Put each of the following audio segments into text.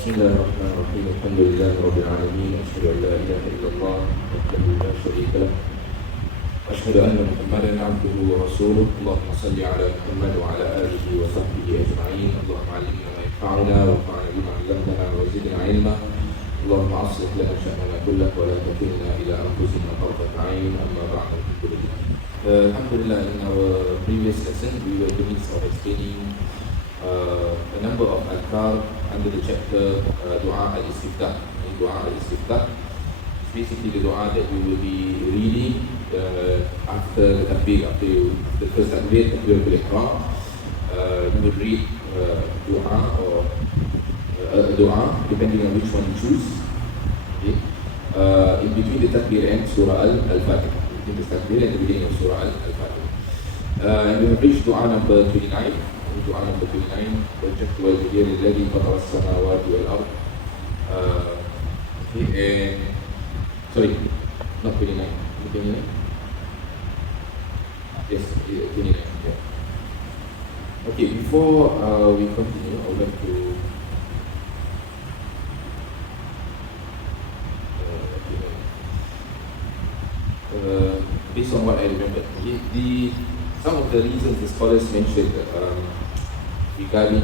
بسم الله الرحمن الرحيم الحمد لله رب العالمين أشهد أن لا إله إلا الله وحده لا شريك له أشهد أن محمدا عبده ورسوله اللهم صل على محمد وعلى آله وصحبه أجمعين اللهم علمنا ما ينفعنا وانفعنا بما علمتنا وزدنا علما اللهم أصلح لنا شأننا كله ولا تكلنا إلى أنفسنا طرفة عين أما بعد Alhamdulillah, in our previous lesson we were doing some explaining a number of adhkar under the chapter Dua Al-Istiftah. Dua Al-Istiftah is basically the dua that we will be reading after the takbir, after the first takbir, takbir al-ihram. You will read dua or a dua depending on which one you choose. Okay. In between the takbir and Surah Al-Fatiha. In the takbir and the beginning of Surah Al-Fatiha. And we have reached dua number 29. Dua number 29. وَجَّهْتُ وَجْهِيَ لِلَّذِي فَطَرَ السَّمَاوَاتِ وَالْأَرْضِ. Okay, and sorry, not 29. 29? Yes, 29. Yeah. Okay, before we continue, I would like to based on what I remember, some of the reasons the scholars mentioned regarding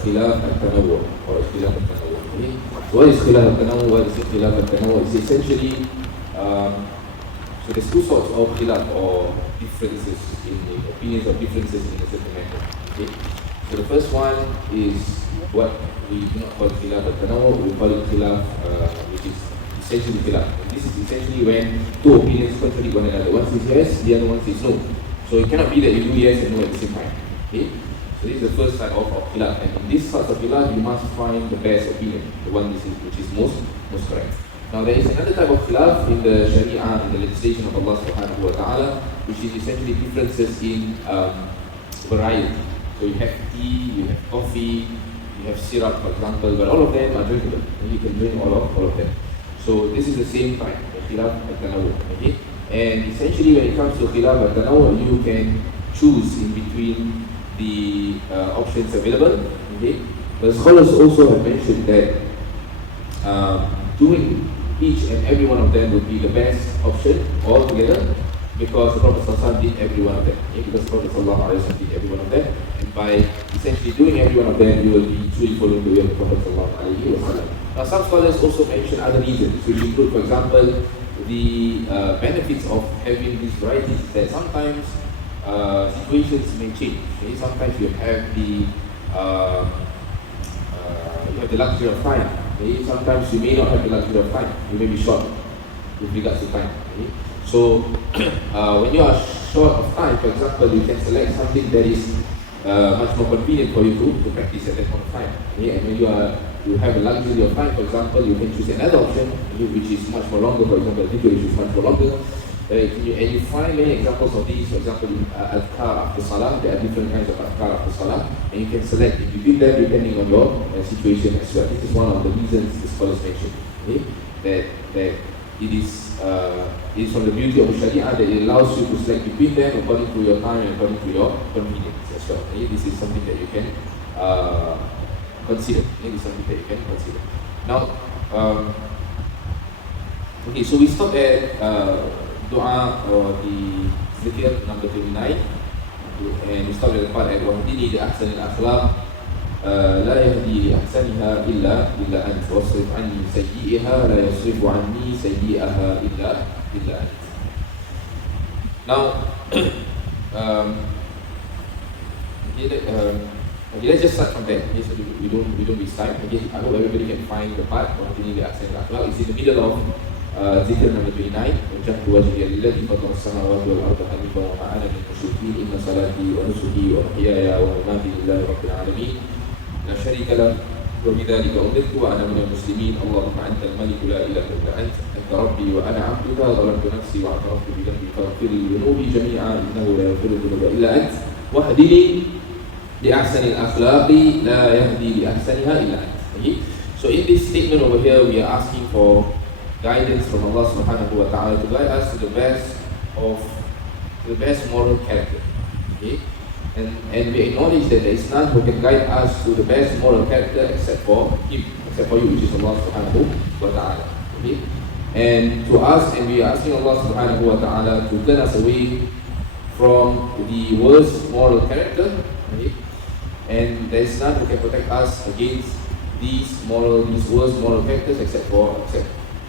khilaf al-tanawwu or khilaf al-tanawwu. Okay? What is khilaf al-tanawwu? What is khilaf al-tanawwu? It's essentially, so there's two sorts of khilaf or differences in the opinions or differences in a certain matter. Okay? So the first one is what we do not call khilaf al-tanawwu, we call it khilaf, which is essentially khilaf. This is essentially when two opinions contradict one another. One says yes, the other one says no. So it cannot be that you do yes and no at the same time. Okay? So this is the first type of khilaf. And in this sort of khilaf, you must find the best opinion, the one which is most correct. Now there is another type of khilaf in the Sharia, in the legislation of Allah subhanahu wa ta'ala, which is essentially differences in variety. So you have tea, you have coffee, you have syrup, for example, but all of them are drinkable. And you can drink all of them. So this is the same type of khilaf al-tanawwu. Okay? And essentially when it comes to khilaf al-tanawwu, you can choose in between the options available. Okay? But scholars also have mentioned that doing each and every one of them would be the best option altogether, because the Prophet ﷺ did every one of them. Okay? Because the Prophet ﷺ did every one of them, and by essentially doing every one of them, you will be truly following the way of the Prophet ﷺ. Now some scholars also mention other reasons, which include, for example, the benefits of having these varieties, that sometimes situations may change. Okay? Sometimes you have the luxury of time. Okay? Sometimes you may not have the luxury of time. You may be short with regards to time. Okay? So when you are short of time, for example, you can select something that is much more convenient for you to practice at that point of time. Okay? And when you have a luxury of time, for example, you can choose another option which is much more longer, for example, dhikr, which is much more longer. And you find many examples of these, for example, adhkar after salah. There are different kinds of adhkar after salah, and you can select if you did that depending on your situation as well. This is one of the reasons the scholars mentioned, okay? that it is from the beauty of Sharia that it allows you to select between them according to your time and according to your convenience as well. Okay? This is something that you can consider. This is something that you can consider. Now, okay, so we stopped at dua or the dhikr number 29, and we stopped at the part at wahdini li ahsani al-akhlaq la yahdi li ahsaniha illa ant wasrif anni sayyi'aha la yasrifu anni sayyi'aha illa ant. Now okay, let's just start from there. Okay, so we don't waste time. Okay, I hope everybody can find the part wahdini li ahsani al-akhlaq. It's in the middle of Dzikir number 29. وَجَّهْتُ وَجْهِيَ لِلَّذِي فَطَرَ السَّمَاوَاتِ وَالْأَرْضَ حَنِيفًا وَمَا أَنَا مِنَ الْمُشْرِكِينَ إِنَّ صَلَاتِي وَنُسُكِي وَمَحْيَايَ وَمَمَاتِي لِلَّهِ رَبِّ الْعَالَمِينَ لَا شَرِيكَ لَهُ وَبِذَلِكَ أُمِرْتُ وَأَنَا مِنَ الْمُسْلِمِينَ اللهم أنت الملك لا إله إلا أنت أنت ربي وأنا عبدك ظلمت نفسي واعترفت بذنبي فاغفر لي ذنوبي جميعا إنه لا يغفر الذنوب إلا أنت واهدني لأحسن الأخلاق لا يهدي لأحسنها إلا أنت. Okay? So in this statement over here, we are asking for guidance from Allah subhanahu wa ta'ala to guide us to the best moral character. Okay? And we acknowledge that there is none who can guide us to the best moral character except for Him, except for you, which is Allah subhanahu wa ta'ala. Okay? And to us, and we are asking Allah subhanahu wa ta'ala to turn us away from the worst moral character. Okay? And there is none who can protect us against these worst moral characters except for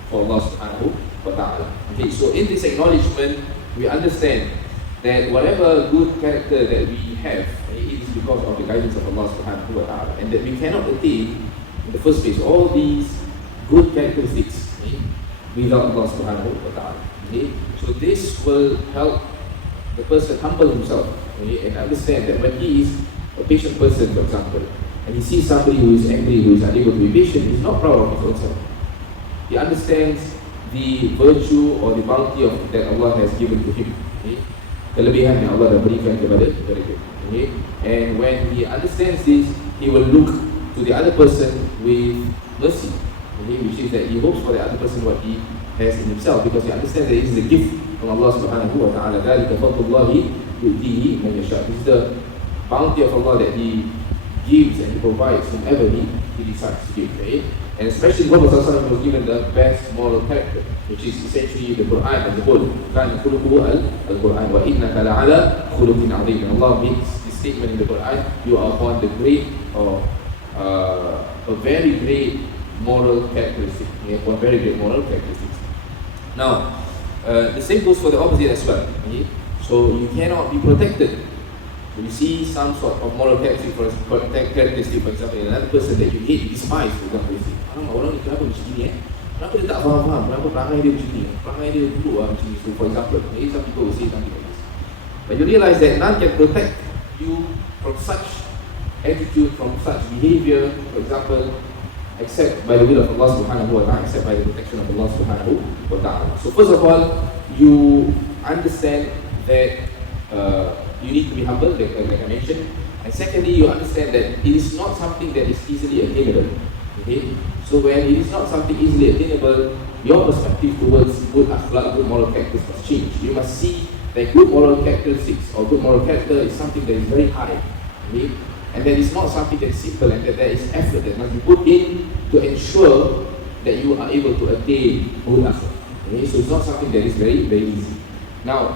Allah subhanahu wa ta'ala. Okay, so in this acknowledgement, we understand that whatever good character that we have, it is because of the guidance of Allah subhanahu wa ta'ala, and that we cannot attain in the first place all these good characteristics without Allah subhanahu wa ta'ala. Okay? So this will help the person humble himself, and understand that when he is a patient person, for example, and he sees somebody who is angry, who is unable to be patient, he is not proud of his own self. He understands the virtue or the bounty that Allah has given to him. Okay? Kelebihan yang Allah dah berikan kepada dia. Okay? And when he understands this, he will look to the other person with mercy, okay? Which is that he hopes for the other person what he has in himself, because he understands that it is a gift from Allah subhanahu wa ta'ala. ذَلِكَ فَضْلُ اللَّهِ يُؤْتِيهِ مَنْ يَشَاءُ. This is the bounty of Allah that He gives and He provides whomever He decides to give. Okay? And especially the Prophet ﷺ was given the best moral character, which is essentially the Quran as a whole. كَانَ خُلُقُهُ الْقُرْآنِ وَإِنَّكَ لَعَلَى خُلُقٍ عَظِيمٍ. And Allah makes this statement in the Quran: you are upon the great or a very great moral characteristic. Upon very great moral characteristics. Now, the same goes for the opposite as well. Okay? So you cannot be protected. When you see some sort of moral characteristic, for example, in another person that you hate, despise, for example, you say, orang ni kenapa macam ni Kenapa dia tak faham, kenapa perangai dia macam ni, perangai dia buruk macam ni. So for example, some people will say something like this. But you realize that none can protect you from such attitude, from such behavior, for example, except by the will of Allah subhanahu wa ta'ala, except by the protection of Allah subhanahu wa ta'ala. So first of all, you understand that you need to be humble, like I mentioned. And secondly, you understand that it is not something that is easily attainable. Okay? So when it is not something easily attainable, your perspective towards good akhlaq, good moral characters must change. You must see that good moral characteristics or good moral character is something that is very high. Okay? And that is not something that is simple, and that there is effort that must be put in to ensure that you are able to attain good akhlaq. Okay? So it's not something that is very, very easy. Now,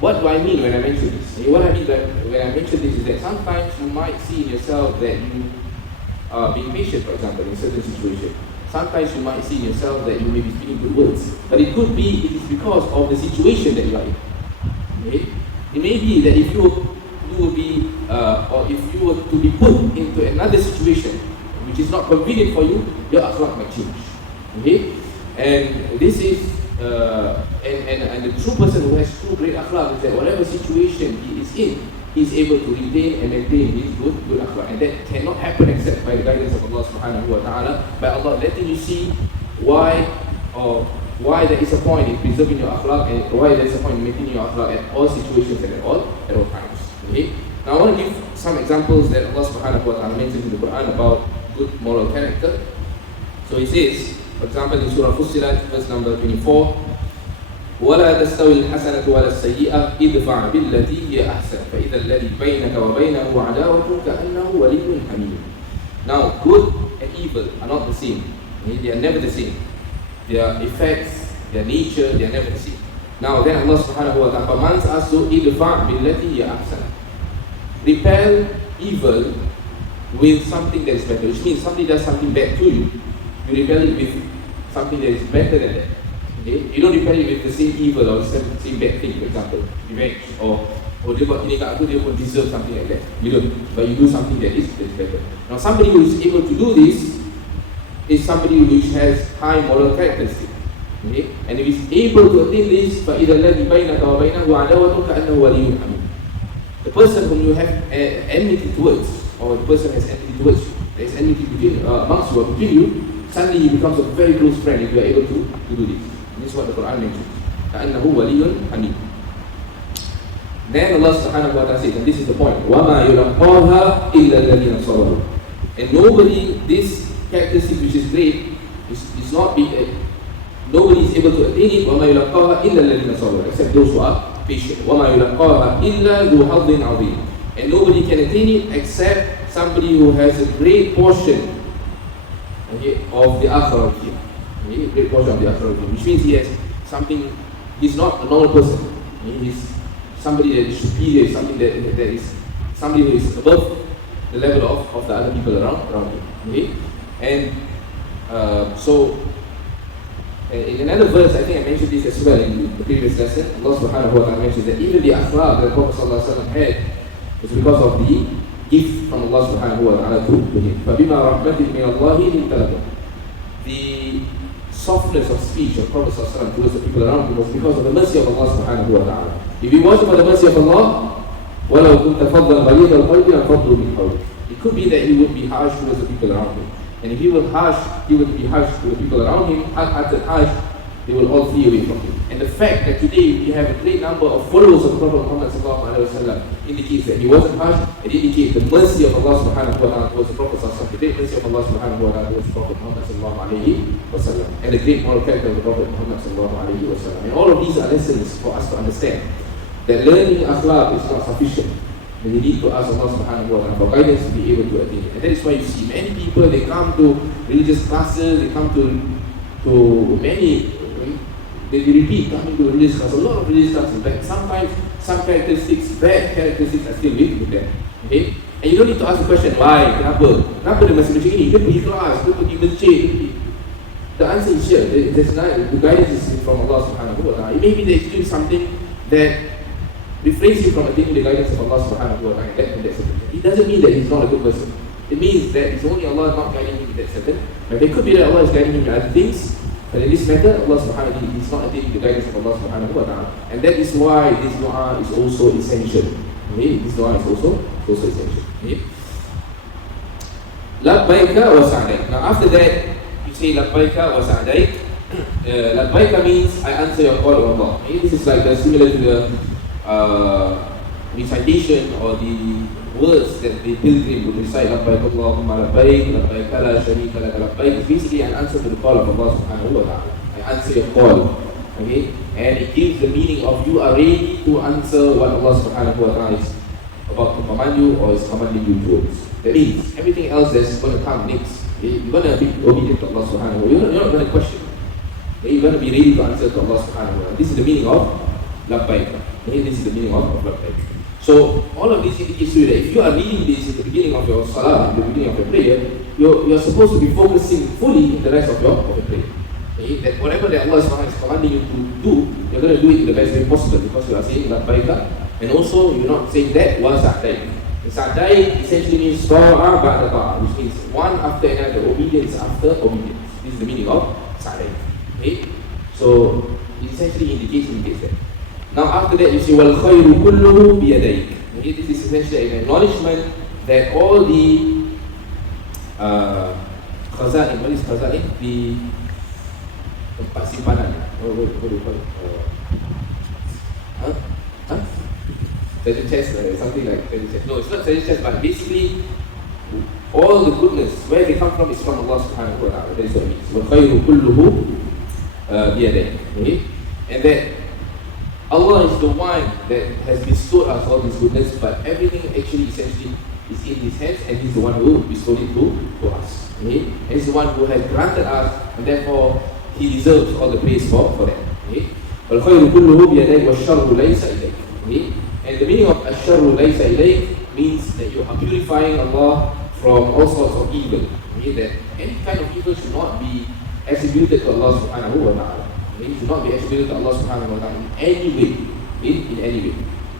what do I mean when I mention this? What I mean when I mention this is that sometimes you might see in yourself that you are being patient, for example, in certain situations. Sometimes you might see in yourself that you may be speaking good words, but it could be it is because of the situation that you are in. Okay? It may be that if you would be, or if you were to be put into another situation which is not convenient for you, your akhlaq might change. Okay? And this is and the true person who has true great akhlaq is that whatever situation he is in, he is able to retain and maintain his good akhlaq. And that cannot happen except by the guidance of Allah subhanahu wa ta'ala, by Allah letting you see why there is a point in preserving your akhlaq, and why there is a point in maintaining your akhlaq at all situations and at all times. Okay? Now I want to give some examples that Allah subhanahu wa ta'ala mentions in the Quran about good moral character. So he says, for example, in Surah Fussilat, verse number 24, وَلَا تَسْتَوِي الْحَسَنَةُ وَلَا السَّيِّئَةُ إِدْفَعْ بِالَّتِي هِيَ أَحْسَنُ فَإِذَا الَّذِي بَيْنَكَ وَبَيْنَهُ عَدَاوَةٌ كَأَنَّهُ وَلِيٌّ حَمِيمٌ. Now, good and evil are not the same. They are never the same. Their effects, their nature, they are never the same. Now, then Allah subhanahu wa ta'ala commands us to إِدْفَعْ بِالَّتِي هِيَ أَحْسَنُ. Repel evil with something that is better, which means somebody does something bad to you, you repel it with something that is better than that. Okay? You don't repel it with the same evil or the same bad thing, for example, revenge, or dia buat ini kat aku, dia pun deserve something like that. You don't, but you do something that is better. Now, somebody who is able to do this is somebody which has high moral characteristics. Okay? And if he's able to attain this, فَإِذَا الَّذِي بَيْنَكَ وَبَيْنَهُ عَدَاوَةٌ كَأَنَّهُ وَلِيٌّ حَمِيمٌ. The person whom you have enmity towards, or the person has enmity towards you, there is enmity between amongst you or between you, suddenly he becomes a very close friend if you are able to do this. And this is what the Quran mentions. كَأَنَّهُ وَلِيٌّ حَمِيمٌ. Then Allah subhanahu wa ta'ala says, and this is the point, وَمَا يُلَقَّاهَا إِلَّا الَّذِينَ صَبَرُوا. And nobody, this characteristic which is great, is not nobody is able to attain it, وَمَا يُلَقَّاهَا إِلَّا الَّذِينَ صَبَرُوا, except those who are patient. وَمَا يُلَقَّاهَا إِلَّا ذُو حَظٍّ عَظِيمٍ. And nobody can attain it except somebody who has a great portion, okay, of the akhirah of him. Okay, a great portion of the akhirah of him, which means he has something, he's not a normal person. Okay, he's somebody that is superior, something that is somebody who is above the level of the other people around him. Okay? And so in another verse, I think I mentioned this as well in the previous lesson, Allah subhanahu wa ta'ala mentions that even the akhlaq that the Prophet sallallahu alaihi wasallam had was because of the gift from Allah subhanahu wa ta'ala to him. فَبِمَا رَحْمَةٍ مِنَ اللَّهِ لِنْتَ لَهُمْ. The softness of speech of Prophet sallallahu alaihi wasallam towards the people around him was because of the mercy of Allah subhanahu wa ta'ala. If it wasn't for the mercy of Allah, وَلَوْ كُنْتَ فَضًّا غَلِيظَ الْقَلْبِ لَانفَضُّوا مِنْ حَوْلِكَ. It could be that he would be harsh towards the people around him. And if he would be harsh to the people around him, hard-hearted, harsh, they will all flee away from him. And the fact that today we have a great number of followers of Prophet Muhammad sallallahu alaihi wasallam indicates that he wasn't harsh, and indicates the mercy of Allah subhanahu wa ta'ala towards the Prophet sallallahu alaihi wasallam, the great mercy of Allah subhanahu wa ta'ala towards the Prophet Muhammad sallallahu alaihi wasallam, and the great moral character of the Prophet Muhammad sallallahu alaihi wasallam. And all of these are lessons for us to understand that learning akhlaq is not sufficient. And we need to ask Allah subhanahu wa ta'ala for guidance to be able to attain it. And that is why you see many people, they come to religious classes, they come to many, they repeat coming to religious classes, a lot of religious classes, but sometimes some characteristics, bad characteristics are still with them. Okay? And you don't need to ask the question, why? Kenapa dia masih macam ini? Dia pergi kelas, dia pergi masjid. The answer is here. The guidance is from Allah subhanahu wa ta'ala. It may be that he's doing something that refrains him from attaining the guidance of Allah subhanahu wa ta'ala. It doesn't mean that he's not a good person. It means that it's only Allah not guiding him in that certain. But it could be that Allah is guiding him in other things. But in this matter, Allah subhanahu wa ta'ala is not attaining the guidance of Allah subhanahu wa ta'ala. And that is why this dua is also essential. Okay? This dua is also essential. Okay? Labbaika wa sa'daik. Now after that, you say Labbaika wa sa'daik. Labbaika means I answer your call, O Allah. Okay? This is like similar to the recitation or the words that the pilgrim would recite, Labbaik Allahumma labbaik, labbaik la sharika laka labbaik. It's basically an answer to the call of Allah subhanahu wa ta'ala. I answer your call. Okay? And it gives the meaning of you are ready to answer what Allah subhanahu wa ta'ala is about to command you or is commanding you towards. That means everything else that's going to come next, okay? You're going to be obedient to Allah subhanahu wa ta'ala. You're not going to question. Okay? You're going to be ready to answer to Allah subhanahu wa ta'ala. This is the meaning of Labbaik. Okay, this is the meaning of Labbaik. So all of this indicates to you that if you are reading this in the beginning of your salah, in the beginning of your prayer, you're supposed to be focusing fully in the rest of your prayer. Okay? That whatever that Allah is commanding you to do, you're going to do it in the best way possible because you are saying Labbaik, and also you're not saying that wa sa'daik. Sa'daik essentially means ta'a ba'da ta'a, which means one after another, obedience after obedience. This is the meaning of sa'daik. Okay? So it essentially indicates that. Now after that you say wal khairu kulluhu biyadayk. Okay, this is essentially an acknowledgement that all the khazain, what is khazain? The tempat simpanan. What do you call it? Treasure chest, something like treasure chest. No, it's not treasure chest, but basically all the goodness, where they come from is from Allah subhanahu wa ta'ala. That is what it means. Wal khairu kulluhu biyadayk. Okay? And that Allah is the one that has bestowed us all this goodness, but everything actually essentially is in His hands, and He's the one who bestowed it to us. Okay? And He's the one who has granted us, and therefore He deserves all the praise for that. Okay? وَالْخَيْرُ كُلُّهُ بِيَدَيْكَ وَالشَّرُّ لَيْسَ إِلَيْكَ. Okay? And the meaning of الشَّرُّ لَيْسَ إِلَيْكَ means that you are purifying Allah from all sorts of evil. Okay? That any kind of evil should not be attributed to Allah subhanahu wa ta'ala. It should not be attributed to Allah subhanahu wa ta'ala in any way. In any way.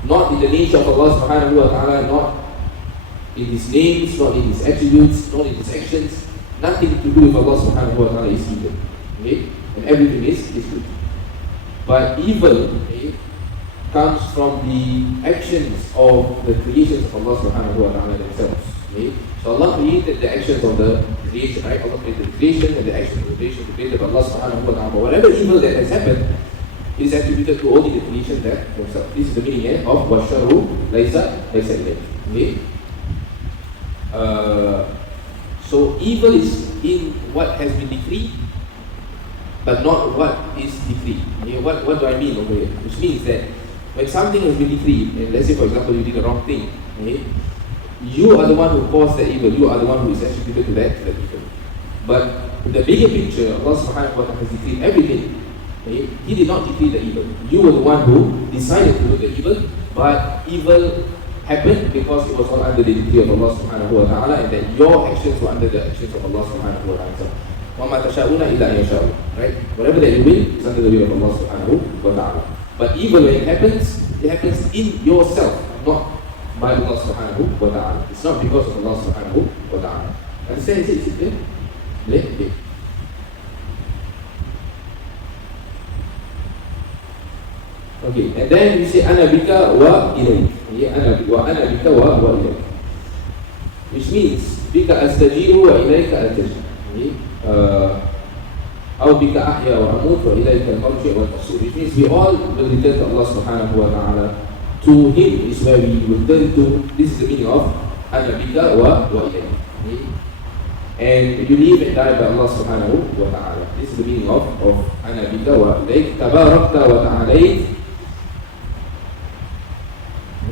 Not in the nature of Allah subhanahu wa ta'ala, not in His names, not in His attributes, not in His actions. Nothing to do with Allah subhanahu wa ta'ala is evil. Okay? And everything is good. But evil, okay, comes from the actions of the creations of Allah subhanahu wa ta'ala themselves. Okay? So Allah created the actions of the creation, right? Allah created the creation and the actions of the creation created by Allah subhanahu wa ta'ala. But whatever evil that has happened is attributed to only the creation that themselves. This is the meaning of washaru laysa ilayk. Okay? So evil is in what has been decreed, but not what is decreed. Okay? What do I mean over here? Which means that when something has been decreed, and let's say for example you did the wrong thing, Okay? You are the one who caused that evil. You are the one who is attributed to that evil. But in the bigger picture, Allah subhanahu wa ta'ala has decreed everything. Okay? He did not decree the evil. You were the one who decided to do the evil, but evil happened because it was all under the decree of Allah subhanahu wa ta'ala, and that your actions were under the actions of Allah subhanahu wa ta'ala. وَمَا تَشَاءُونَ إِلَّا أَن يَشَاءُ. Right? Whatever that you will is under the will of Allah subhanahu wa ta'ala. But evil, when it happens in yourself, not by Allah subhanahu wa ta'ala. It's not because of Allah subhanahu wa ta'ala. Understand? Is it clear? Okay. Okay, and then we say ana bika wa ilayk. Ana bika wa ilayk. Which means bika astajiru wa ilayka altajir. أو بك أحيا وأموت وإليك المرجع والمصير. Which means we all will return to Allah subhanahu wa ta'ala. To Him is where we will turn to. This is the meaning of ana bika wa ilayk. And you live and die by Allah subhanahu wa ta'ala. This is the meaning of ana bika wa ilayk. Tabarakta wa ta'alayt.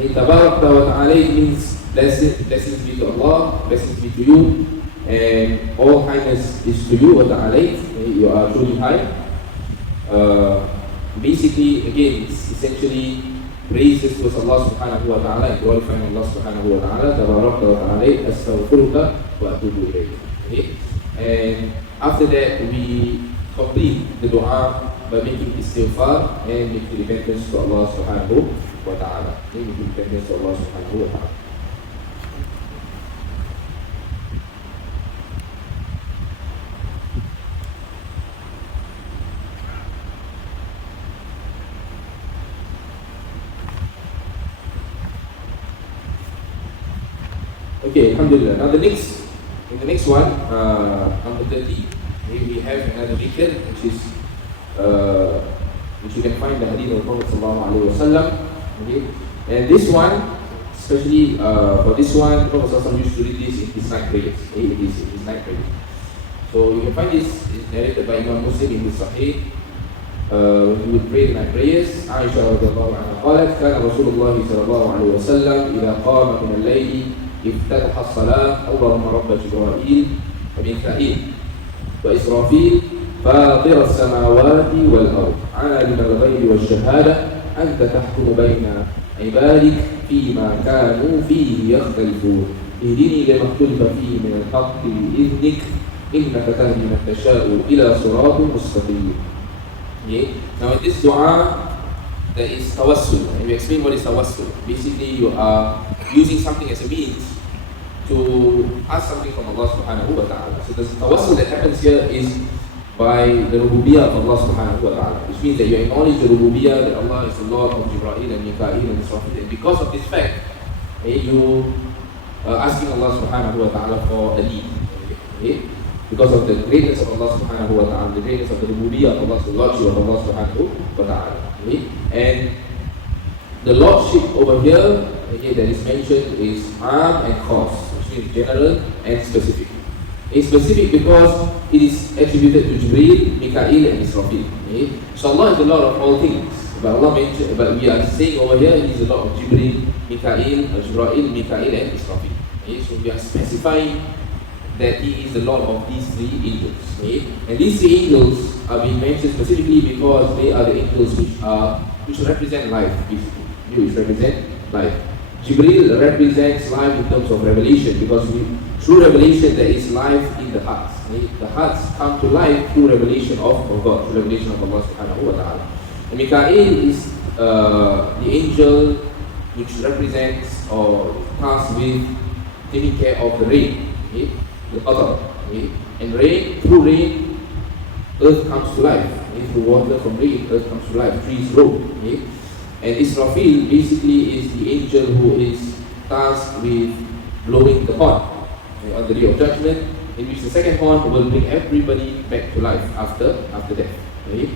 Tabarakta wa ta'alayt means blessings be to Allah, blessings be to you, and all kindness is to you. Wa ta'alayt, you are truly high. Basically, again, it's essentially praises towards Allah subhanahu wa ta'ala and glorifying Allah subhanahu wa ta'ala. Tabarakta wa ta'alayt, astaghfiruka wa atubu ilayk. Okay? And after that, we complete the dua by making istighfar and making repentance to Allah subhanahu wa ta'ala. Making repentance to Allah subhanahu wa ta'ala. Okay, alhamdulillah. Now in the next one, number 30, we have another dhikr, which you can find the hadith of Prophet sallallahu alaihi wasallam. Okay, and this one, especially for this one, Prophet sallallahu alaihi wasallam used to read this in his night prayers. It is in his night prayers. So you can find this narrated by Imam Muslim in his Sahih. When he would pray the night prayers, Aisha radhiyallahu anha قالت كان رسول الله صلى الله عليه وسلم إذا قام من الليل افتتح الصلاة اللهم رب جبرائيل وميكائيل وإسرافيل فاطر السماوات والأرض عالم الغيب والشهادة أنت تحكم بين عبادك فيما كانوا فيه يختلفون اهدني لما اختلف فيه من الحق بإذنك إنك تهدي من تشاء إلى صراط مستقيم. Now in this dua there is tawassul, and we explain what is tawassul. Basically, you are using something as a means to ask something from Allah subhanahu wa ta'ala. So the tawassul that happens here is by the rububiyyah of Allah subhanahu wa ta'ala, which means that you acknowledge the rububiyyah, that Allah is the Lord of Jibreel and Mikail and Israfil, and because of this fact, you are asking Allah subhanahu wa ta'ala for a lead. Okay? Because of the greatness of Allah subhanahu wa ta'ala, the greatness of the rububiyyah of Allah, the lordship of Allah subhanahu wa ta'ala. Okay? And the lordship over here, okay, that is mentioned is am and khas, which means general and specific. It's specific because it is attributed to Jibreel, Mikail and Israfil. Okay? So Allah is the Lord of all things. But we are saying over here He is the Lord of Jibreel, Mikail, Jibreel, Mikail and Israfil. Okay? So we are specifying that He is the Lord of these three angels. Okay? And these three angels are being mentioned specifically because they are the angels which represent life, basically. Which represent life. Jibreel represents life in terms of revelation, because through revelation there is life in the hearts. Okay? The hearts come to life through revelation of God, through revelation of Allah subhanahu wa ta'ala. And Mikail is the angel which represents or tasked with taking care of the rain. Okay? The qadar, okay? And rain, through rain, earth comes to life. Okay? Through water from rain, earth comes to life, trees grow. Okay? And Israfil basically is the angel who is tasked with blowing the horn, okay, on the day of judgment, in which the second horn will bring everybody back to life after death. Okay?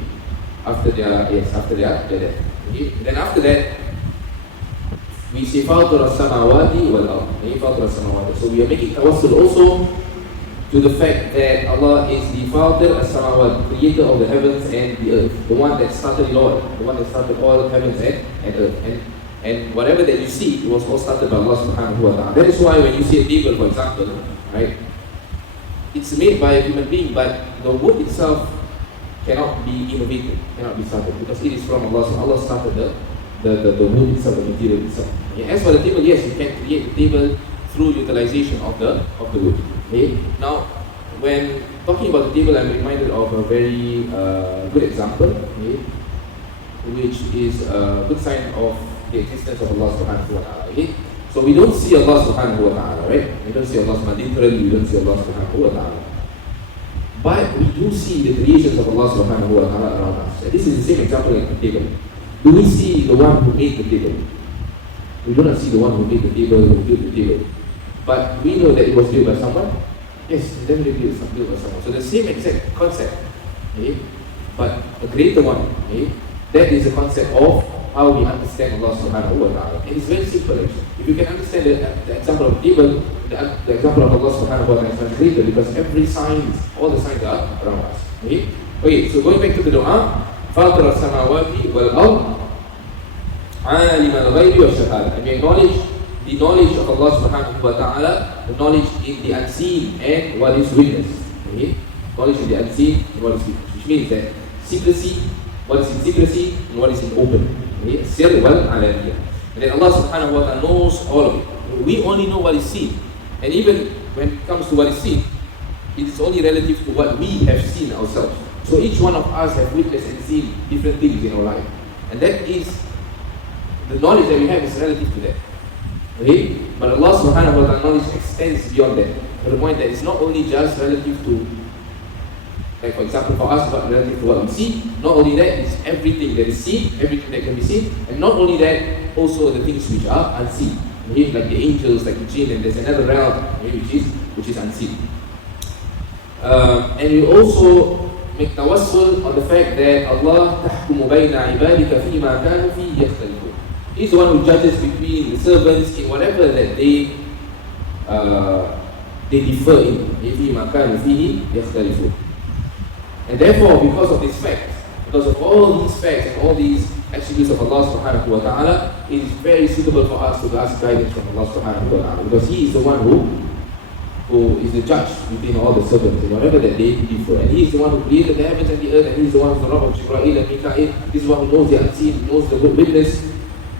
After their death. Okay? Then after that, we say فاطر السماوات والأرض. So we are making tawassul also to the fact that Allah is the Fatir as-samawat, creator of the heavens and the earth, the one that started it all, the one that started all heavens and earth. And whatever that you see, it was all started by Allah subhanahu wa ta'ala. That is why when you see a table, for example, right, it's made by a human being, but the wood itself cannot be innovated, cannot be started, because it is from Allah. So Allah started the wood itself, the material itself. Okay. As for the table, yes, you can create the table through utilization of the wood. Okay. Now, when talking about the table, I'm reminded of a very good example, okay, which is a good sign of the existence of Allah subhanahu wa ta'ala. Okay? So we don't see Allah subhanahu wa ta'ala, right? We don't see Allah subhanahu wa ta'ala, literally we don't see Allah subhanahu wa ta'ala. But we do see the creations of Allah subhanahu wa ta'ala around us. And this is the same example like the table. Do we see the one who made the table? We do not see the one who made the table, who built the table. But we know that it was built by someone. Yes, it's definitely built by someone. So the same exact concept, okay? But a greater one, okay? That is the concept of how we understand Allah subhanahu wa ta'ala. And it's very simple actually. If you can understand the example of table, the example of Allah subhanahu wa ta'ala is much greater, because every signs, all the signs are around us. Okay? Okay, so going back to the dua, فَاطِرَ السَّمَاوَاتِ وَالْأَرْضِ عَالِمَ الْغَيْبِ وَالشَّهَادَةِ. And we acknowledge the knowledge of Allah subhanahu wa ta'ala, the knowledge in the unseen and what is witnessed. Okay? Knowledge in the unseen and what is witnessed. Which means that secrecy, what is in secrecy and what is in open. Sir wal alaniya. And then Allah subhanahu wa ta'ala knows all of it. We only know what is seen. And even when it comes to what is seen, it is only relative to what we have seen ourselves. So each one of us have witnessed and seen different things in our life. And that is, the knowledge that we have is relative to that. Okay? But Allah subhanahu wa ta'ala knowledge extends beyond that. To the point that it's not only just relative to, like for example for us, but relative to what we see. Not only that, it's everything that is seen, everything that can be seen. And not only that, also the things which are unseen. Okay? Like the angels, like the jinn, and there's another realm, okay, which is unseen. And we also make tawassul on the fact that Allah تحكم بين عبادك فيما كانوا فيه يختلفون. He's the one who judges between the servants in whatever that they differ in. فيما كانوا فيه يختلفون. And therefore, because of this fact, because of all these facts and all these attributes of Allah subhanahu wa ta'ala, it is very suitable for us to ask guidance from Allah subhanahu wa ta'ala, because He is the one who is the judge between all the servants and whatever that they differ. And He is the one who created the heavens and the earth, and He is the one who is the Rabb of Jibreel and Mikael. He is the one who knows the unseen, knows the witness.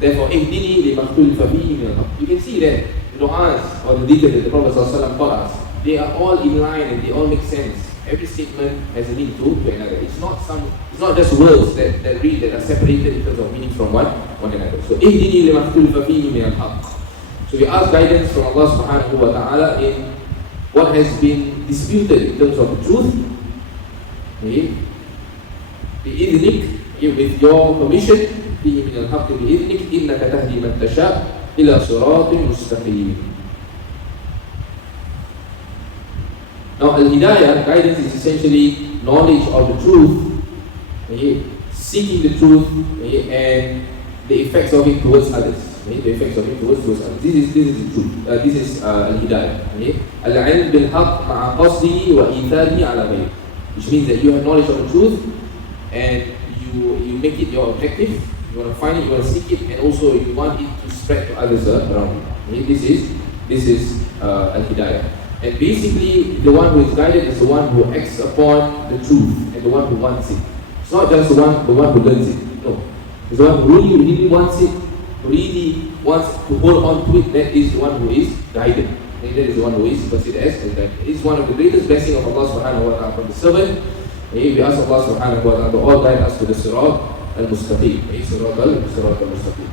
Therefore, ihdini lima ikhtalafa fihi min al-haqq. You can see that the du'as or the dhikr that the Prophet ﷺ taught us, they are all in line and they all make sense. Every statement has a link to another. It's not just words that read that are separated in terms of meaning from one another. So ihdini lima ikhtalafa fihi min al-haqq. So we ask guidance from Allah subhanahu wa ta'ala in what has been disputed in terms of the truth. Okay. Bi'idhnik, with your permission, fihi min al-haqq bi'idhnik, innaka tahdi man tasha' ila siratin mustaqim. Now, al-hidayah, guidance, is essentially knowledge of the truth, okay, seeking the truth, okay, and the effects of it towards others. Okay, the effects of it towards others. This is the truth. This is al-hidayah. Okay? Al-ilm bil-haqq ma'a qasdihi wa itharihi ala ghayr. Which means that you have knowledge of the truth and you make it your objective. You want to find it, you want to seek it, and also you want it to spread to others around you. Okay? This is al-hidayah. And basically, the one who is guided is the one who acts upon the truth and the one who wants it. It's not just the one who learns it. No. It's the one who really wants it, who really wants to hold on to it. That is the one who is guided. And that is the one who is considered as guided. It is one of the greatest blessings of Allah subhanahu wa ta'ala from the servant. We ask Allah subhanahu wa ta'ala to all guide us to the Sirat al-Mustaqim. Sirat al-Mustaqim.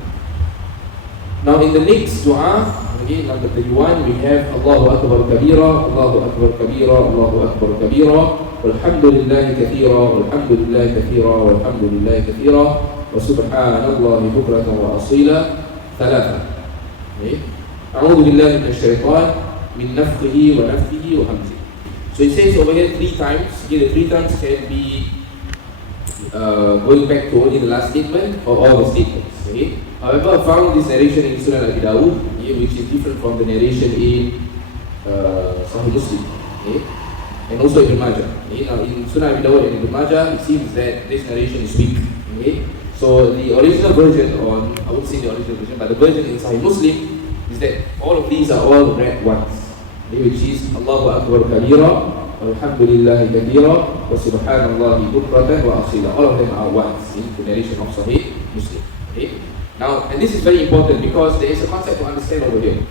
Now in the next dua, again, number 31, we have Allahu Akbar Kabira, Allahu Akbar Kabira, Allahu Akbar Kabira, Walhamdulillahi Kathira, Walhamdulillahi Kathira, Walhamdulillahi Kathira, wa Subhanallahi Bukratan wa Asila, Thalatha. A'udhu Billahi min Shaitan, min nafkhihi wa nafkhihi wa hamzihi. So it says over here 3 times. Again, the 3 times can be going back to only the last statement or all the statements. Okay? However, I found this narration in Sunan Abi Dawud, which is different from the narration in Sahih Muslim, and also Ibn Majah. Now in Sunan Abi Dawud and Ibn Majah, it seems that this narration is weak. So the original version, or I won't say the original version, but the version in Sahih Muslim is that all of these are all read once, which is Allahu Akbar Kabira, Alhamdulillahi Kabira, wa Subhanallahi Bukratan wa Asila. All of them are once in the narration of Sahih Muslim. Okay? Now, and this is very important because there is a concept to understand over here.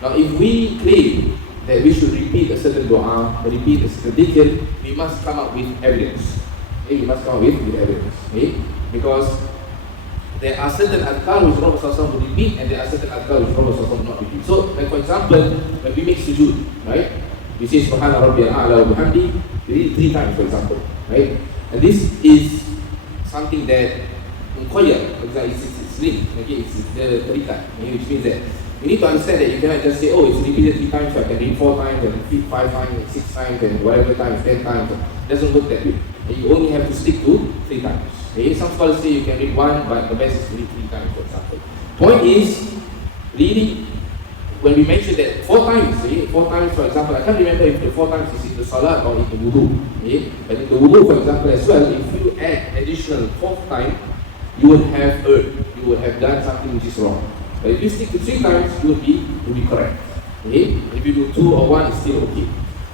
Now, if we claim that we should repeat a certain dua, repeat a certain dhikr, we must come up with evidence. Okay? We must come up with evidence. Okay? Because there are certain adhkar which Prophet would repeat, and there are certain adhkar which Prophet would not repeat. So, like for example, when we make sujood, right? We say Subhana Rabbiyal A'la wa bihamdi, we read it 3 times, for example, right? And this is something that muqayyad, for example, it's linked, okay? It's the tariqah, which means that you need to understand that you cannot just say, oh, it's repeated 3 times, so I can read 4 times, and repeat 5 times, and 6 times, and whatever times, 10 times. It doesn't work that way. And you only have to stick to 3 times. Okay? Some scholars say you can read 1, but the best is to read 3 times, for example. Point is, reading, when we mention that 4 times, okay? 4 times, for example, I can't remember if the 4 times is in the solāt or in the wudu. Okay? But in the wudu, for example, as well, if you add additional 4th time, you would have erred. You would have done something which is wrong. But if you stick to 3 times, you will be correct. Okay? If you do 2 or 1, it's still okay.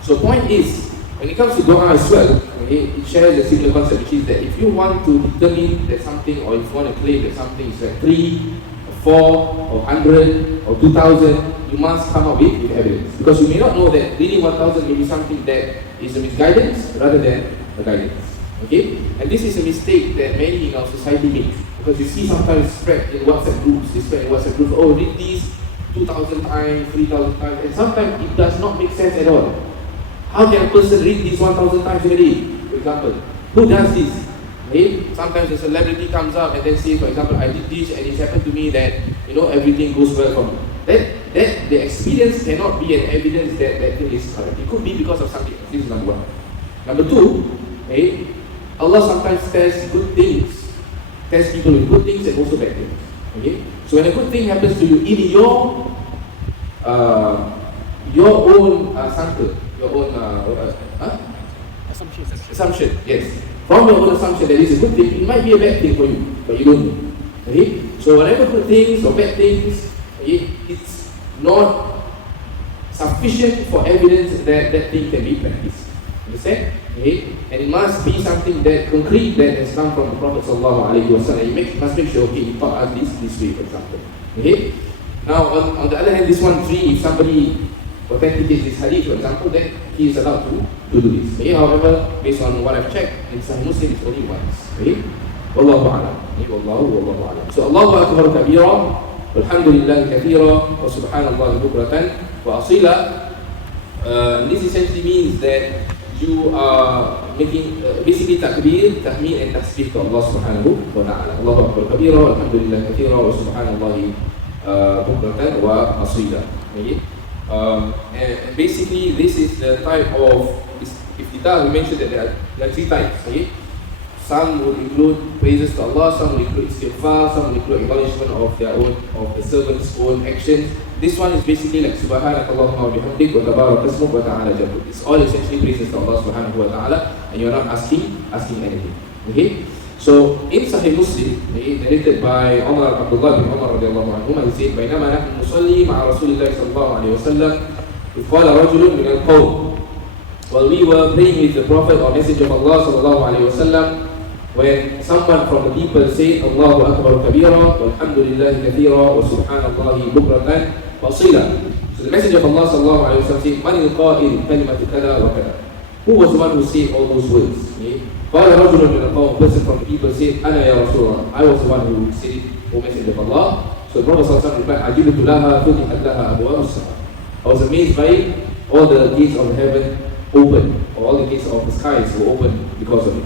So point is, when it comes to dua as well, okay, it shares a similar concept, which is that if you want to determine that something, or if you want to claim that something is like 3, or 4, or 100, or 2000, you must come up with evidence. Because you may not know that reading 1000 may be something that is a misguidance rather than a guidance. Okay? And this is a mistake that many in our society make. Because you see sometimes spread in WhatsApp groups, oh, read these 2000 times, 3000 times, and sometimes it does not make sense at all. How can a person read this 1000 times a day, for example? Who does this? Okay? Sometimes a celebrity comes up and then says, for example, I did this and it happened to me that, everything goes well for me. That the experience cannot be an evidence that that thing is correct. It could be because of something. This is number 1. Number 2, okay, Allah sometimes tests good things. Test people with good things and also bad things. Okay? So when a good thing happens to you in your own circle, your own assumption, yes. From your own assumption that is a good thing, it might be a bad thing for you, but you don't know. Okay? So whatever good things or bad things, okay, it's not sufficient for evidence that that thing can be practiced. Understand? Okay? And it must be something that concrete that has come from the Prophet sallallahu alaihi wasallam. You must make sure, okay, he taught us this way, for example. Okay? Now, on the other hand, this one tree, if somebody authenticates this hadith, for example, then he is allowed to do this. Okay? However, based on what I've checked, in Sahih Muslim, it's only once. Okay? Wallahu a'lam. Wallahu a'lam. So, Allahu Akbar Kabira, Alhamdulillahi Kathira, wa Subhanallahi Bukratan, wa Asila. This essentially means that you are making basically takbir, tahmid and tasbih to Allah subhanahu wa ta'ala. Allahu Akbar Kabira, Alhamdulillah Kathira, wa Subhanallahi Bukratan wa Asila. Okay? And basically this is the type of Istiftah. We mentioned that there are 3 types. Okay? Some would include praises to Allah, some would include istighfar, some would include acknowledgement of their own, of the servant's own actions. This one is basically like Subhanakallahumma wa bihamdik wa tabarak ismuk wa ta'ala jadduk. It's all essentially praises to Allah subhanahu wa ta'ala, and you're not asking anything. Okay? So in Sahih Muslim, narrated by Abdullah bin Umar radiyallahu anhu, he said, "Bainama nahnu nusalli ma'a Rasulillah sallallahu alaihi wasallam, idh qala rajulun min al-qawm." While we were praying with the Prophet or Messenger of Allah sallallahu alaihi wasallam, when someone from the people said, Allahu Akbar Kabira, Walhamdulillahi Kathira, wa Subhanallahi Bukratan, wa Asila. So the Messenger of Allah sallallahu alaihi wasallam said, Man il-qa'il kalimatu kada wa kada. Who was the one who said all those words? Qala rajulun min al-qawm, person from the people said, Ana ya Rasulullah. I was the one who said it, O Messenger of Allah. So the Prophet sallallahu alaihi wasallam replied, Ajibtu laha, futihat laha abwab as-sama. I was amazed by all the gates of heaven open, or all the gates of the skies were open because of it.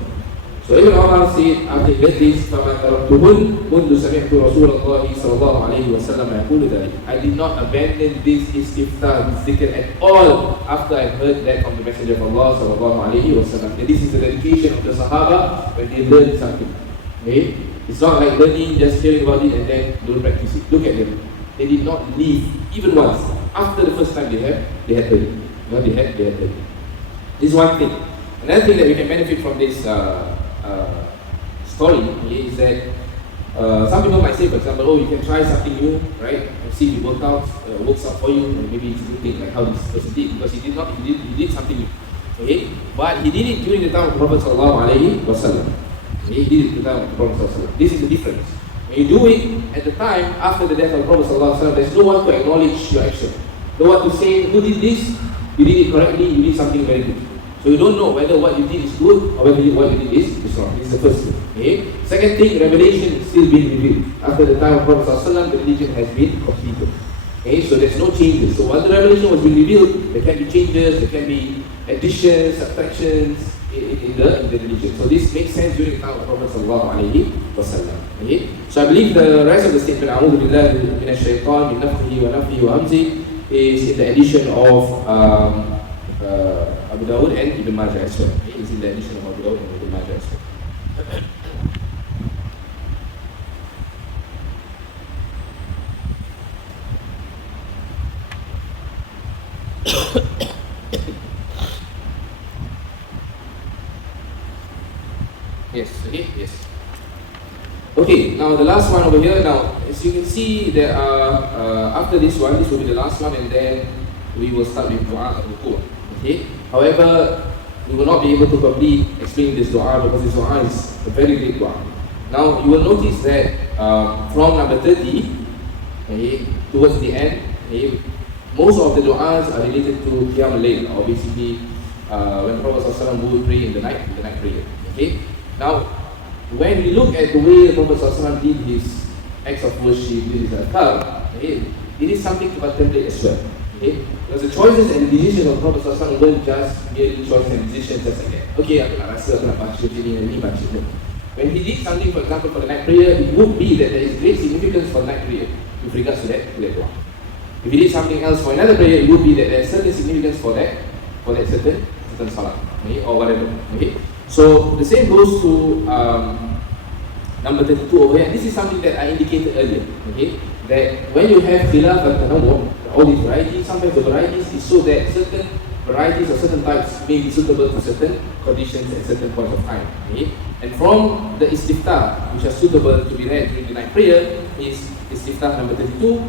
So Ibn Umar said, after he read this, فَمَا تَرَبْتُهُنْ مُنْدُ سَمِعْتُ رَسُولَ اللَّهِ صَلَى اللَّهُ عَلَيْهِ وَسَلَّمَ يَقُولُ ذَلِكَ. I did not abandon this istiftah, this dhikr at all after I heard that from the Messenger of Allah صلى الله عليه وسلم. And this is the dedication of the Sahaba when they learn something. Okay? It's not like learning, just hearing about it and then don't practice it. Look at them. They did not leave even once. After the first time they had heard it. They had heard it. This is one thing. Another thing that we can benefit from this story is that some people might say, for example, oh, you can try something new, right? And see if it works out for you, and maybe it's a good thing, like how this person did, because he did something new. Okay? But he did it during the time of the Prophet sallallahu alaihi wasallam. He did it at the time of the Prophet sallallahu alaihi wasallam. This is the difference. When you do it at the time after the death of the Prophet sallallahu alaihi wasallam, there's no one to acknowledge your action. No one to say, who did this? You did it correctly, you did something very good. So you don't know whether what you did is good or whether what you did is wrong. This is the first thing. Okay? Second thing, revelation is still being revealed. After the time of Prophet sallallahu alaihi wasallam, the religion has been completed. Okay? So there's no changes. So while the revelation was being revealed, there can be changes, there can be additions, subtractions in the religion. So this makes sense during the time of Prophet sallallahu alaihi wasallam. Okay? So I believe the rest of the statement, "A'udhu billahi minash shaitan min nafthihi wa nafthihi wa hamzihi," is in the edition of Abu Dawud and Ibn Majah as well. Okay? It's in the edition of Abu Dawud and Ibn Majah as well. Yes, okay, yes. Okay, now the last one over here. Now, as you can see, there are, after this one, this will be the last one, and then we will start with dua and ruku'. Okay? However, we will not be able to complete explaining this dua because this dua is a very great dua. Now, you will notice that from number 30, okay, towards the end, okay, most of the du'as are related to Qiyam al-Layl, or basically when Prophet ﷺ would pray in the night prayer. Okay? Now, when we look at the way Prophet ﷺ did his acts of worship, did his adhkar, okay, it is something to contemplate as well. Okay? Because the choices and the decisions of Prophet ﷺ weren't just merely choices and decisions just like that. Okay, aku nak rasa, aku nak baca ni baca ni. When he did something, for example, for the night prayer, it would be that there is great significance for night prayer with regards to that dua. If he did something else for another prayer, it would be that there is certain significance for that certain salat, okay, or whatever. Okay? So the same goes to number 32 over here. This is something that I indicated earlier. Okay? That when you have khilaf and tanawwu, all these varieties, sometimes the varieties is so that certain varieties or certain types may be suitable to certain conditions at certain points of time. Okay? And from the istiftah, which are suitable to be read during the night prayer, is istiftah number 32.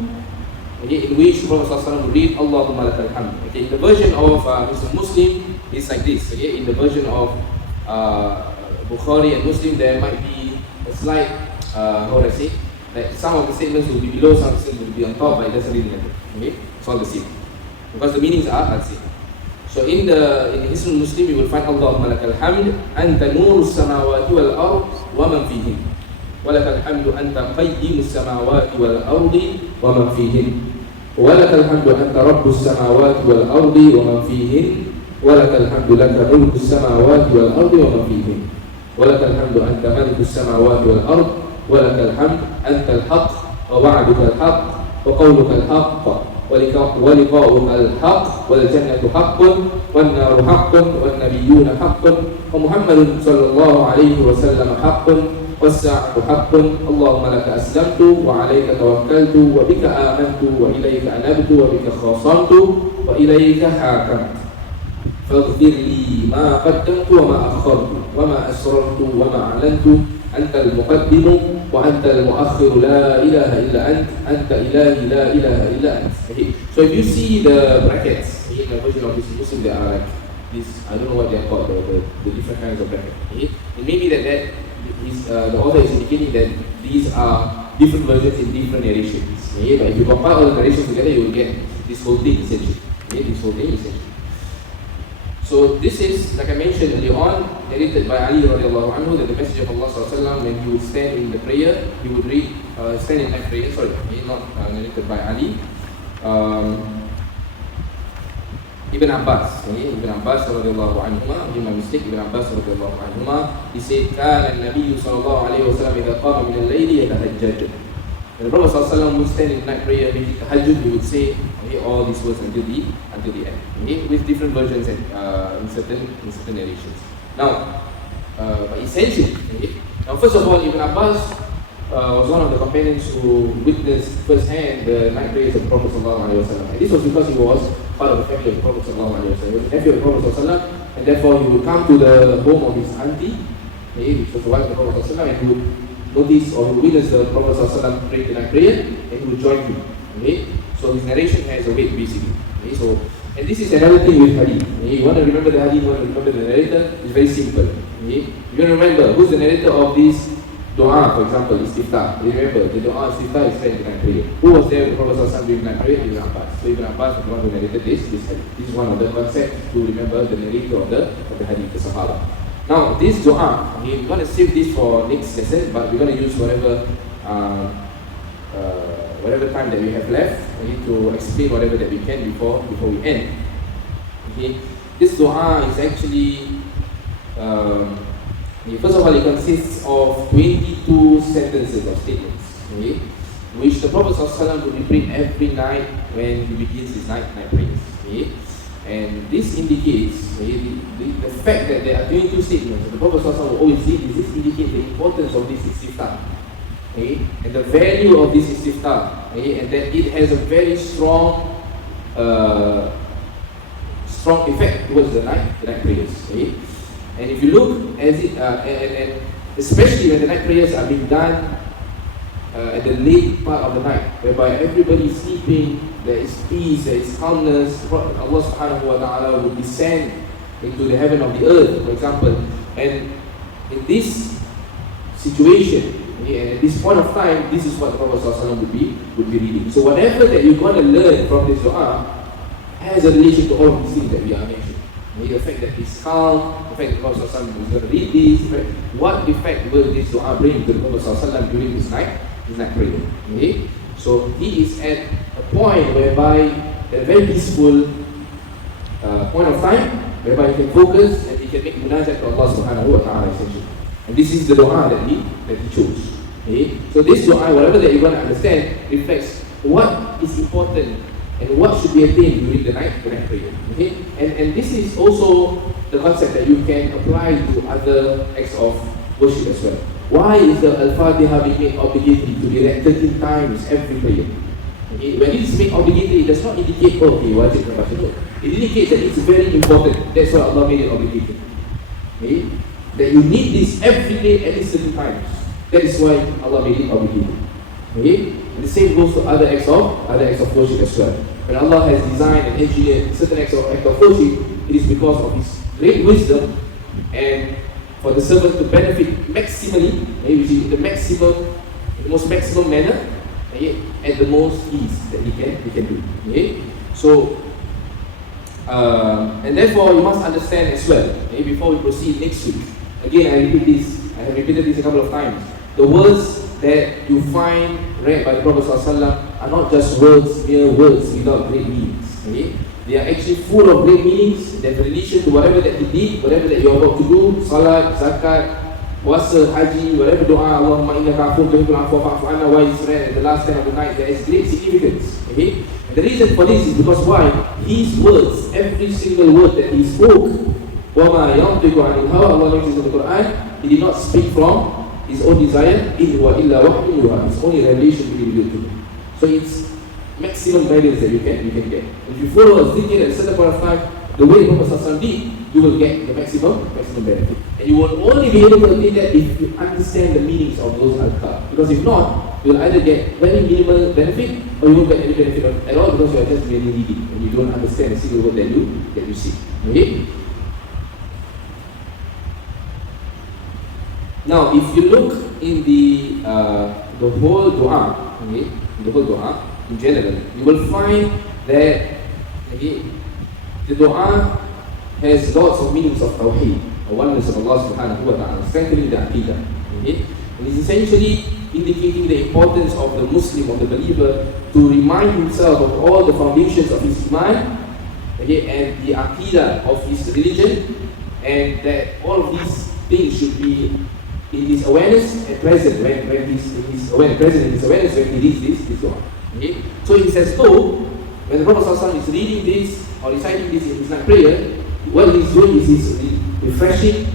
Okay, in which Prophet ﷺ will read Allahumma lakal hamd. Okay, in the version of Hisnul-Muslim, it's like this. Okay, in the version of Bukhari and Muslim, there might be a slight, how would I say, like some of the statements will be below, some of the statements will be on top, but it doesn't really matter. Okay, it's all the same because the meanings are the same. So in Hisnul-Muslim, you will find Allahumma lakal hamd, anta nuru samawati wal ard wa man fihin. ولك الحمد أنت قيم السماوات والأرض ومن فيهن ولك الحمد أنت رب السماوات والأرض ومن فيهن ولك الحمد لك ملك السماوات والأرض ومن فيهن ولك الحمد أنت ملك السماوات والأرض ولك الحمد أنت الحق ووعدك الحق وقولك الحق ولقاؤك الحق والجنة حق والنار حق والنبيون حق ومحمد صلى الله عليه وسلم حق والساعة حق اللهم لك أسلمت وعليك توكلت وبك آمنت وإليك أنبت وبك خاصمت وإليك حاكمت فاغفر لي ما قدمت وما أخرت وما أسررت وما أعلنت أنت المقدم وأنت المؤخر لا إله إلا أنت إلهي لا إله إلا أنت. Okay. So if you see the brackets in the version of this Muslim, there are like this, I don't know what they are called, the different kinds of brackets. Okay. It may be that the author is indicating that these are different versions in different narrations. Okay? But if you compile all the narrations together, you will get this whole thing essentially. Okay? This whole thing essentially. So this is, like I mentioned earlier on, narrated by Ali radiallahu anhu, that the Messenger of Allah sallallahu alaihi wasallam, when he would stand in the prayer, he would read, stand in night prayer, sorry, not narrated by Ali. Ibn Abbas, Ibn Abbas radiallahu anhuma, my mistake, Ibn Abbas radiallahu anhuma, he said, كان النبي صلى الله عليه وسلم إذا قام من الليل يتهجد. When the Prophet sallallahu alaihi wasallam would stand in night prayer, making tahajjud, he would say all these words until the end, with different versions and in certain narrations. Now, but essentially, now first of all, Ibn Abbas was one of the companions who witnessed firsthand the night prayers of the Prophet sallallahu alaihi wasallam, and this was because he was part of the family of the Prophet sallallahu alaihi wasallam. He was the nephew of the Prophet sallallahu alaihi wasallam, and therefore he would come to the home of his auntie, which was the wife of the Prophet sallallahu alaihi wasallam, and he would notice or he will witness the Prophet ﷺ pray the night prayer, and he will join him. Okay? So his narration has a weight basically. Okay? So, and this is another thing with hadith. Okay? You want to remember the hadith, you want to remember the narrator, it's very simple. Okay? You want to remember who's the narrator of this dua, for example, Istiftah. Remember, the dua Istiftah is said in the night prayer. Who was there with the Prophet ﷺ during the night prayer? Ibn Abbas. So Ibn Abbas was the one who narrated this hadith. This is one of the concepts to remember the narrator of the hadith, the Sahaba. Now, this dua, okay, we're going to save this for next lesson, but we're going to use whatever time that we have left, okay, to explain whatever that we can before we end. Okay, this dua is actually, first of all, it consists of 22 sentences of statements, okay, which the Prophet ﷺ would repeat every night when he begins his night prayers. Okay. And this indicates, the fact that there are 22 statements that the Prophet ﷺ will always say, this indicates the importance of this istiftah, okay, and the value of this istiftah, okay, and that it has a very strong effect towards the night prayers. Okay. And if you look at it, and especially when the night prayers are being done at the late part of the night, whereby everybody is sleeping, there is peace, there is calmness, Allah subhanahu wa ta'ala will descend into the heaven of the earth, for example. And in this situation, and at this point of time, this is what the Prophet ﷺ would be reading. So whatever that you're going to learn from this dua has a relation to all these things that we are mentioning. The fact that it's calm, the fact that the Prophet ﷺ is going to read this, what effect will this dua bring to the Prophet ﷺ during his night prayer? Okay? So he is at a point whereby, a very peaceful point of time, whereby he can focus and he can make munajat to Allah subhanahu wa ta'ala essentially. And this is the dua that he chose. Okay? So this dua, whatever that you're going to understand, reflects what is important and what should be attained during the night prayer. Okay? And this is also the concept that you can apply to other acts of worship as well. Why is the Al-Fatiha being made obligatory to be read 13 times every prayer? Okay? When it is made obligatory, it does not indicate, okay, wajib dan baca. No. It indicates that it's very important. That's why Allah made it obligatory. Okay? That you need this every day at least 13 times. That is why Allah made it obligatory. Okay? And the same goes to other acts of worship as well. When Allah has designed and engineered certain acts of worship, it is because of His great wisdom and for the servant to benefit maximally, which is the most maximum manner, at the most ease that he can do. Okay? So, and therefore you must understand as well, before we proceed next week. Again, I have repeated this a couple of times. The words that you find read by the Prophet ﷺ are not just mere words without great meanings. Okay? They are actually full of great meanings. They have relation to whatever that he did, whatever that you are about to do, salat, zakat, puasa, haji, whatever dua, Allahumma innaka afuwwun tuhibbul afwa fa'fu anna, why is read at the last 10 of the night. There is great significance. Okay? And the reason for this is because why? His words, every single word that he spoke, وَمَا يَنْطِقُ عَنِ الْهَوَىٰ, Allah mentions in the Quran, he did not speak from his own desire, إِنْ هُوَ إِلَّا وَحْيٌ يُوحَىٰ. It's only revelation to be revealed to him. So it's maximum guidance that you can get. If you follow a dhikr at a certain point of time, the way the Prophet ﷺ did, you will get the maximum benefit. And you will only be able to attain that if you understand the meanings of those adhkar. Because if not, you will either get very minimal benefit or you won't get any benefit at all because you are just merely reading and you don't understand a single word that you see. Okay? Now, if you look in the whole dua, okay, in general, you will find that the dua has lots of meanings of tawheed, the oneness of Allah subhanahu wa ta'ala, strengthening the aqidah. Okay? And it's essentially indicating the importance of the Muslim, of the believer, to remind himself of all the foundations of his iman, and the aqidah of his religion, and that all of these things should be in his awareness and present when he's present in his awareness when he reads this dua. Okay? So it says, when the Prophet ﷺ is reading this or reciting this in his night prayer, what he's doing is he's refreshing,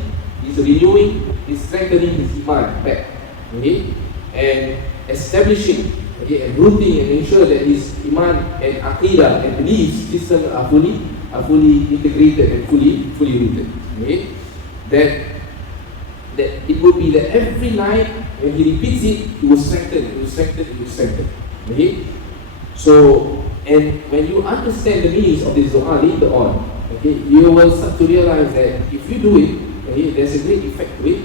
he's renewing, he's strengthening his iman back, and establishing, and rooting and ensure that his iman and aqidah and belief system are fully integrated and fully rooted. That it would be that every night, when he repeats it will strengthen, it will strengthen, it will strengthen. Okay? So, and when you understand the meanings of this dua later on, okay, you will start to realize that if you do it, okay, there's a great effect to it.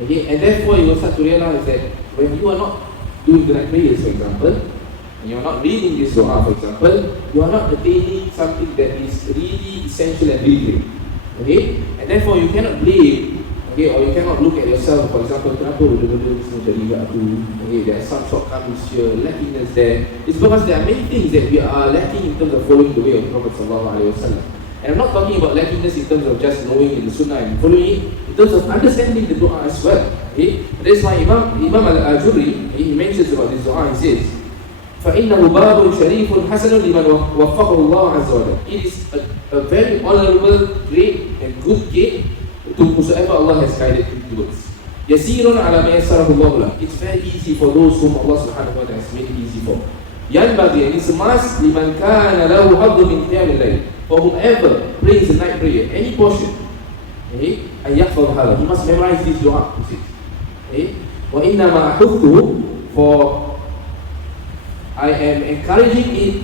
Okay, and therefore you will start to realize that when you are not doing the night prayers, for example, and you are not reading this dua, for example, you are not attaining something that is really essential and really great. Okay, and therefore you cannot blame, okay, or you cannot look at yourself, for example, kenapa benda-benda ni semua jadi kat aku, okay, there are some shortcomings here, lackingness there. It's because there are many things that we are lacking in terms of following the way of the Prophet sallallahu alaihi wasallam. And I'm not talking about lackingness in terms of just knowing in the sunnah and following it, in terms of understanding the dua as well. Okay? That's why Imam Al-Ajuri, he mentions about this dua, he says, فَإِنَّهُ بَابٌ شَرِيفٌ حَسَنٌ لِمَنْ وَفَّقَهُ اللَّهُ عَزَّ وَجَلَّ. It is a very honorable, great and good gate to whosoever Allah has guided him towards. يَسِيرٌ عَلَى مَا يَسَّرَهُ اللَّهُ لَهُ. It's very easy for those whom Allah subhanahu wa ta'ala has made it easy for. يَنْبَغِي, and it's a must, لِمَنْ كَانَ لَهُ حَظٌّ مِنْ قِيَامِ اللَّيْلِ. For whomever prays the night prayer, any portion, okay, أن يحفظ هذا, he must memorize this dua. Okay? وإنما أحثه, for I am encouraging it,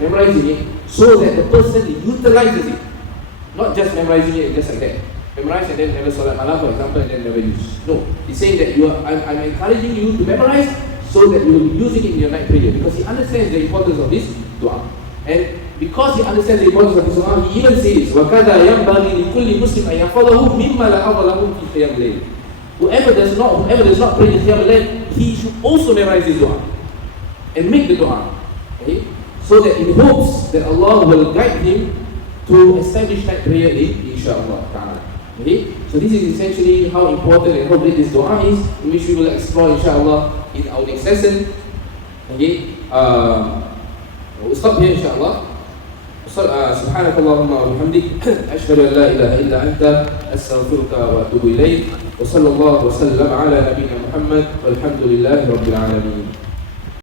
memorizing it, so that the person utilizes it, not just memorizing it just like that. Memorize and then never salat malam, for example, and then never use. No, he's saying that I'm encouraging you to memorize so that you will be using it in your night prayer, because he understands the importance of this dua. And because he understands the importance of this dua, he even says, وَكَذَا يَنْبَغِي لِكُلِّ مُسْلِمْ أَنْ يَحْفَظَهُ مِمَّا لَا حَظَّ لَهُ فِي قِيَامِ اللَّيْلِ. Whoever does not pray in Qiyam al-Layl, he should also memorize this dua and make the dua, okay? So that in hopes that Allah will guide him to establish night prayer inshallah ta'ala. Okay? So this is essentially how important and how great this dua is, in which we will explore inshallah in our next lesson. Okay? We'll stop here inshallah. سبحانك اللهم وبحمدك أشهد أن لا إله إلا أنت أستغفرك وأتوب إليك وصلى الله وسلم على نبينا محمد والحمد لله رب العالمين.